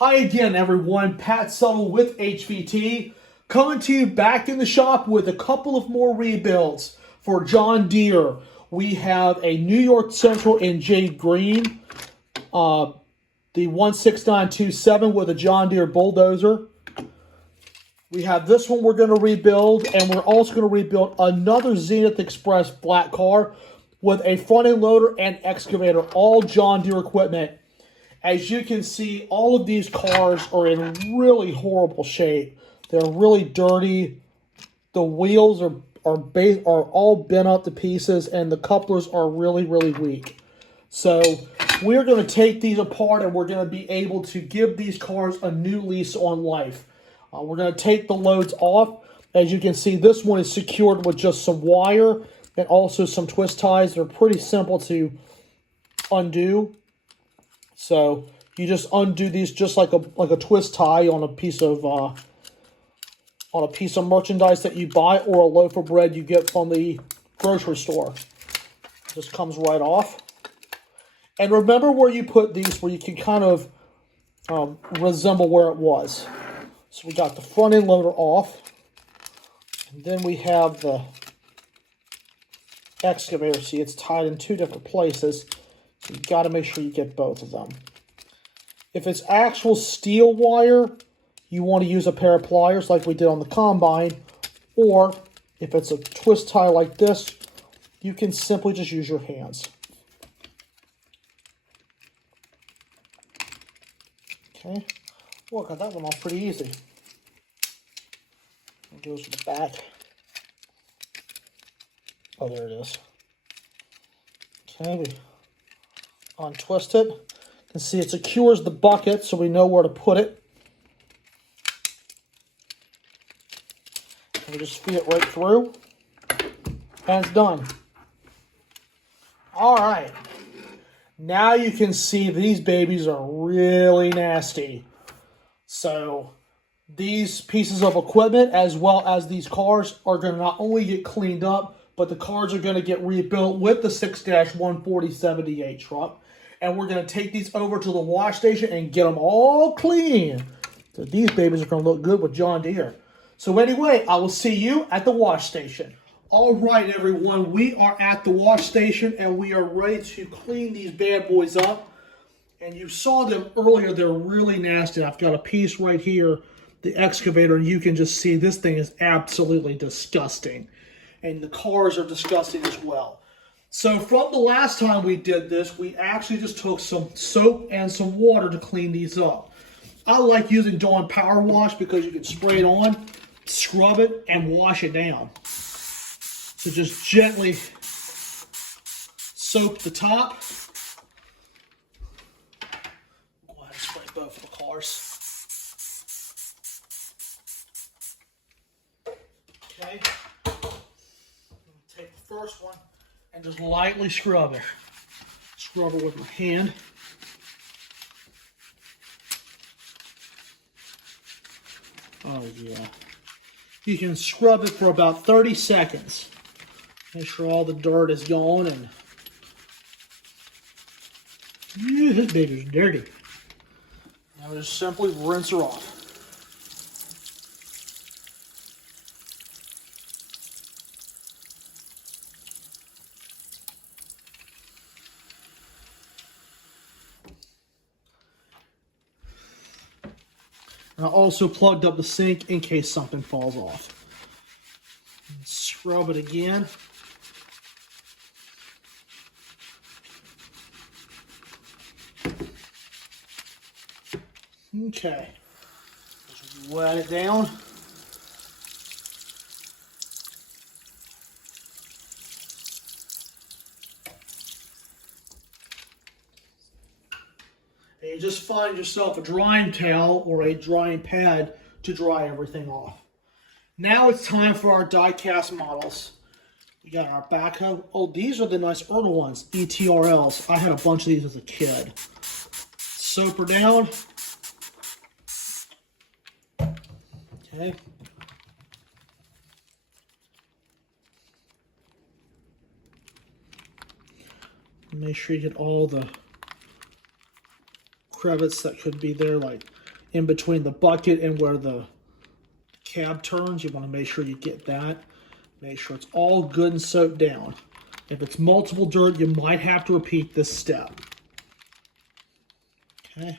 Hi again, everyone. Pat Settle with HVT, coming to you back in the shop with a couple of more rebuilds for John Deere. We have a New York Central in jade green, the 16927 with a John Deere bulldozer. We have this one we're going to rebuild, and we're also going to rebuild another Zenith Express black car with a front end loader and excavator, all John Deere equipment. As you can see, all of these cars are in really horrible shape. They're really dirty. The wheels are all bent up to pieces, and the couplers are really weak. So we're going to take these apart, and we're going to be able to give these cars a new lease on life. We're going to take the loads off. As you can see, this one is secured with just some wire and also some twist ties. They're pretty simple to undo. So you just undo these just like a twist tie on a piece of merchandise that you buy, or a loaf of bread you get from the grocery store. Just comes right off. And remember where you put these, where you can kind of resemble where it was. So we got the front end loader off, and then we have the excavator. See, it's tied in two different places. So you got to make sure you get both of them. If it's actual steel wire, you want to use a pair of pliers like we did on the combine. Or if it's a twist tie like this, you can simply just use your hands. Okay. Look, I got that one off pretty easy. It goes to the back. Oh, there it is. Okay, we untwist it. You can see it secures the bucket, so we know where to put it. And we just feed it right through, and it's done. All right. Now you can see these babies are really nasty. So these pieces of equipment, as well as these cars, are going to not only get cleaned up, but the cars are going to get rebuilt with the 6-140/78 truck. And we're going to take these over to the wash station and get them all clean. So these babies are going to look good with John Deere. So anyway, I will see you at the wash station. All right, everyone, we are at the wash station, and we are ready to clean these bad boys up. And you saw them earlier. They're really nasty. I've got a piece right here, the excavator, and you can just see this thing is absolutely disgusting. And the cars are disgusting as well. So from the last time we did this, we actually just took some soap and some water to clean these up. I like using Dawn Power Wash because you can spray it on, scrub it, and wash it down. So just gently soak the top. Go ahead and spray both of the cars. Okay. Take the first one and just lightly scrub it. Scrub it with your hand. Oh yeah. You can scrub it for about 30 seconds. Make sure all the dirt is gone, and this baby's dirty. Now just simply rinse her off. And I also plugged up the sink in case something falls off. And scrub it again. Okay. Just wet it down. And you just find yourself a drying towel or a drying pad to dry everything off. Now it's time for our die-cast models. We got our backhoe. Oh, these are the nice Ertl ones, ETRLs. I had a bunch of these as a kid. Soap her down. Okay. Make sure you get all the crevice that could be there, like in between the bucket and where the cab turns. You want to make sure you get that. Make sure it's all good and soaked down. If it's multiple dirt, you might have to repeat this step. Okay,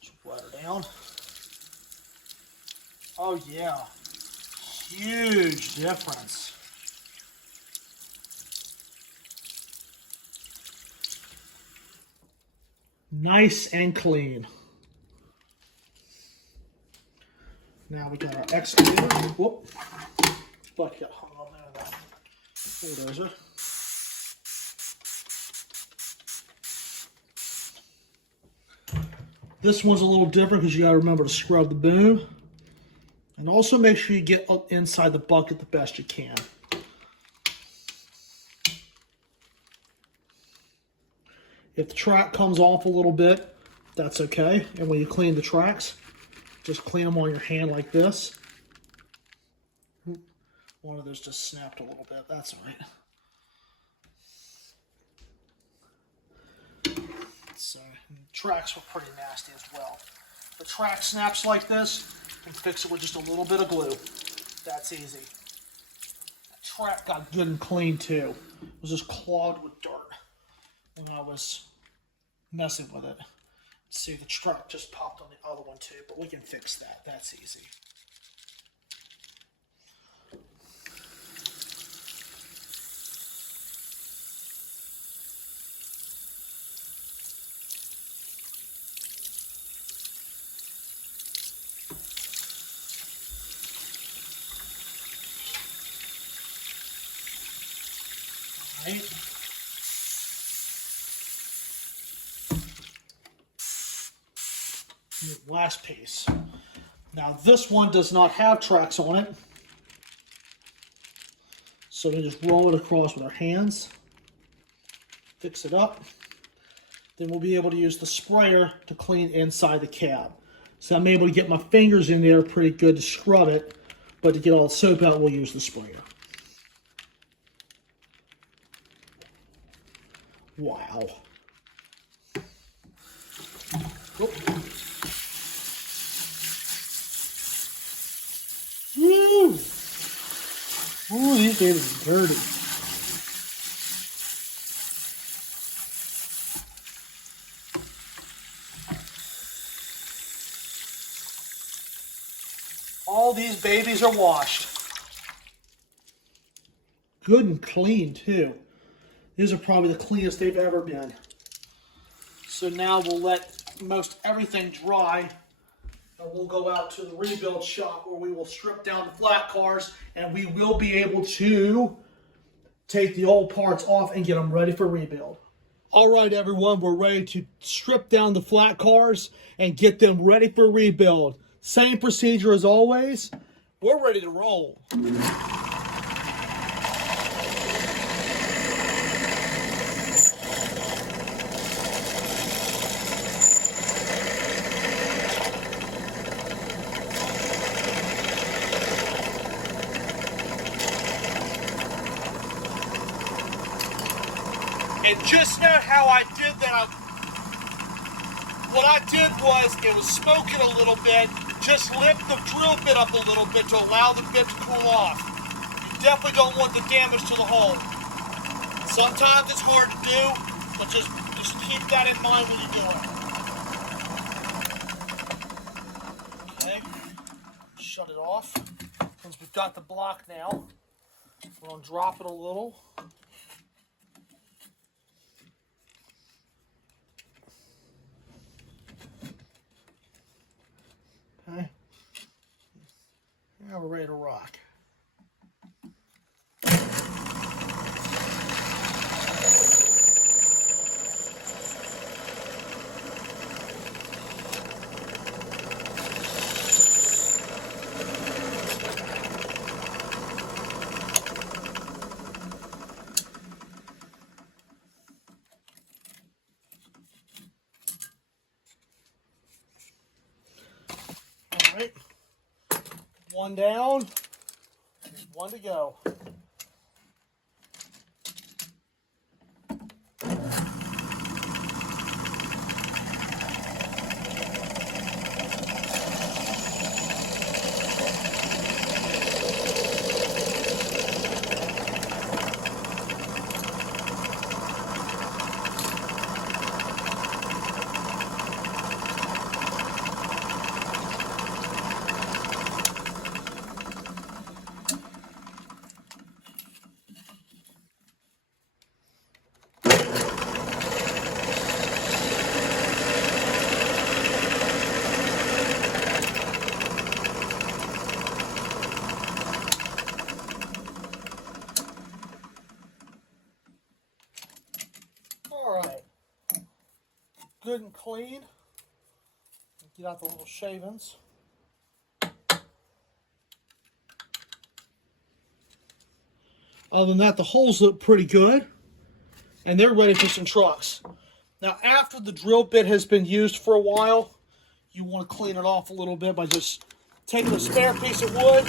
just wet her down. Oh yeah, huge difference. Nice and clean. Now we got our excavator. Whoop. Bucket hung on there. Bulldozer. This one's a little different because you got to remember to scrub the boom. And also make sure you get inside the bucket the best you can. If the track comes off a little bit, that's okay. And when you clean the tracks, just clean them on your hand like this. One of those just snapped a little bit. That's all right. So, tracks were pretty nasty as well. The track snaps like this, you can fix it with just a little bit of glue. That's easy. The track got good and clean too. It was just clogged with dirt when I was messing with it. See, the track just popped on the other one too, but we can fix that. That's easy. Right. Last piece. Now this one does not have tracks on it, so we just roll it across with our hands, fix it up. Then we'll be able to use the sprayer to clean inside the cab. So I'm able to get my fingers in there pretty good to scrub it, but to get all the soap out, we'll use the sprayer. Wow. Whoop. Woo! Ooh, these babies are dirty. All these babies are washed. Good and clean too. These are probably the cleanest they've ever been. So now we'll let most everything dry, and we'll go out to the rebuild shop where we will strip down the flat cars, and we will be able to take the old parts off and get them ready for rebuild. All right, everyone, we're ready to strip down the flat cars and get them ready for rebuild. Same procedure as always. We're ready to roll. And just know how I did that. What I did was, it was smoking a little bit. Just lift the drill bit up a little bit to allow the bit to cool off. You definitely don't want the damage to the hull. Sometimes it's hard to do, but just keep that in mind when you do it. Okay, shut it off. Since we've got the block now, we're gonna drop it a little. Okay. Now we're ready to rock. All right. One down, one to go. good and clean. Get out the little shavings. Other than that, the holes look pretty good, and they're ready for some trucks. Now, after the drill bit has been used for a while, you want to clean it off a little bit by just taking a spare piece of wood,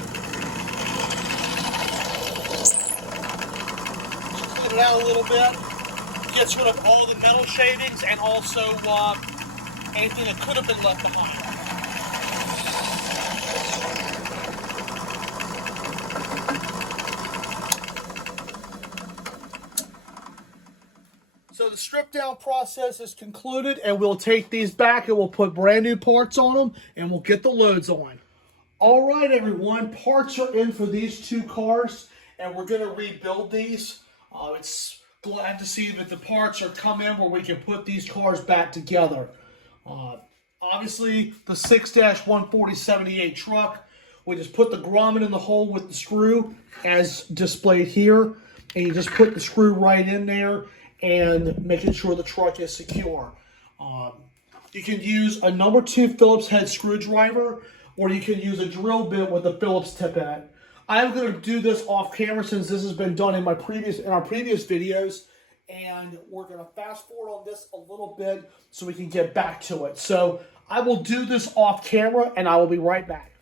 clean it out a little bit, gets rid of all the metal shavings and also anything that could have been left behind. So the strip down process is concluded, and we'll take these back and we'll put brand new parts on them and we'll get the loads on. All right, everyone, parts are in for these two cars and we're going to rebuild these. It's glad to see that the parts are coming where we can put these cars back together. Obviously, the 6-140/78 truck, we just put the grommet in the hole with the screw as displayed here, and you just put the screw right in there and making sure the truck is secure. You can use a number 2 Phillips head screwdriver, or you can use a drill bit with a Phillips tip in it. I'm going to do this off camera since this has been done in our previous videos, and we're going to fast forward on this a little bit so we can get back to it. So I will do this off camera, and I will be right back.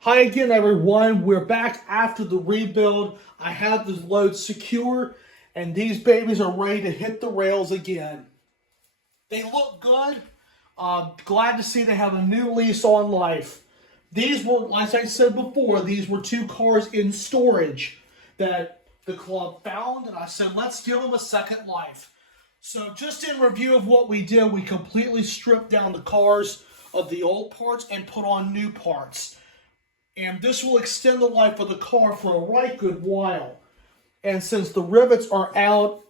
Hi again, everyone. We're back after the rebuild. I have the load secure, and these babies are ready to hit the rails again. They look good. Glad to see they have a new lease on life. These were, like I said before, these were 2 cars in storage that the club found, and I said, let's give them a second life. So just in review of what we did, we completely stripped down the cars of the old parts and put on new parts. And this will extend the life of the car for a right good while. And since the rivets are out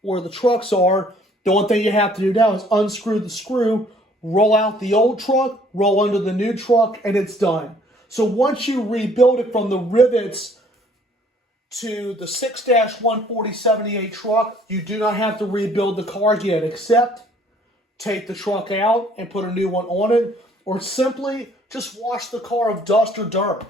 where the trucks are, the only thing you have to do now is unscrew the screw, roll out the old truck, roll under the new truck, and it's done. So once you rebuild it from the rivets to the 6-140/78 truck, you do not have to rebuild the car again, except take the truck out and put a new one on it, or simply just wash the car of dust or dirt.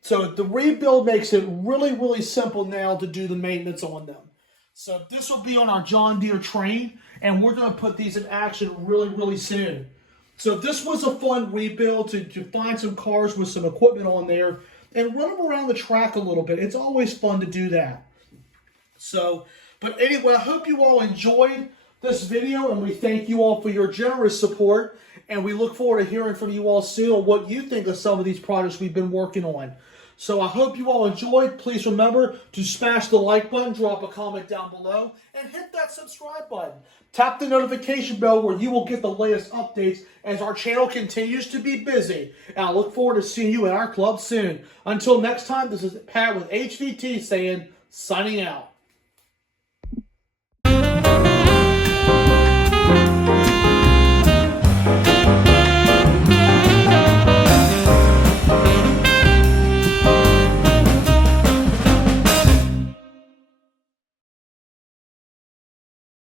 So the rebuild makes it really, really simple now to do the maintenance on them. So this will be on our John Deere train, and we're going to put these in action really, really soon. So this was a fun rebuild to find some cars with some equipment on there and run them around the track a little bit. It's always fun to do that. So, but anyway, I hope you all enjoyed this video, and we thank you all for your generous support, and we look forward to hearing from you all soon on what you think of some of these projects we've been working on. So I hope you all enjoyed. Please remember to smash the like button, drop a comment down below, and hit that subscribe button. Tap the notification bell where you will get the latest updates as our channel continues to be busy. And I look forward to seeing you in our club soon. Until next time, this is Pat with HVT saying, signing out.